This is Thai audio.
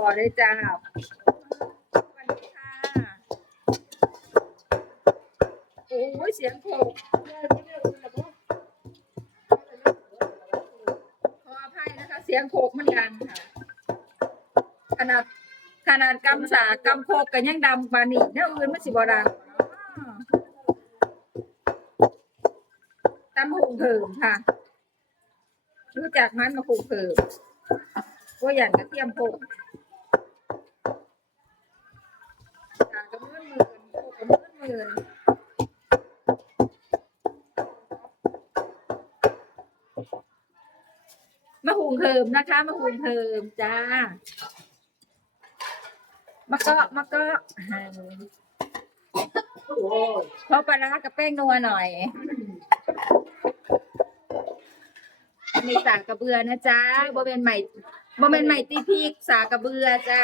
อเลยจ้าสวัสดีค่ะโอ้ยเสียงโขกขออภัยนะคะเสียงโขกเหมือนกันค่ะขนาดกำสากำโคกกันยังดำกว่านี่แนวอื่นมันสิบ่ดังตำหุงเผิมค่ะรู้จักมันมาหุงเผิมว่าอย่างกระเทียมโขกกระมือนมือโขกกระมือนมือมาหุงเผิมนะคะมาหุงเผิมจ้ามะเกาะเพราะปลาร้ากับแป้งนัวหน่อยมีสากกระเบือนะจ๊ะบ่เป็นใหม่ตีพริกสากกระเบือจ้า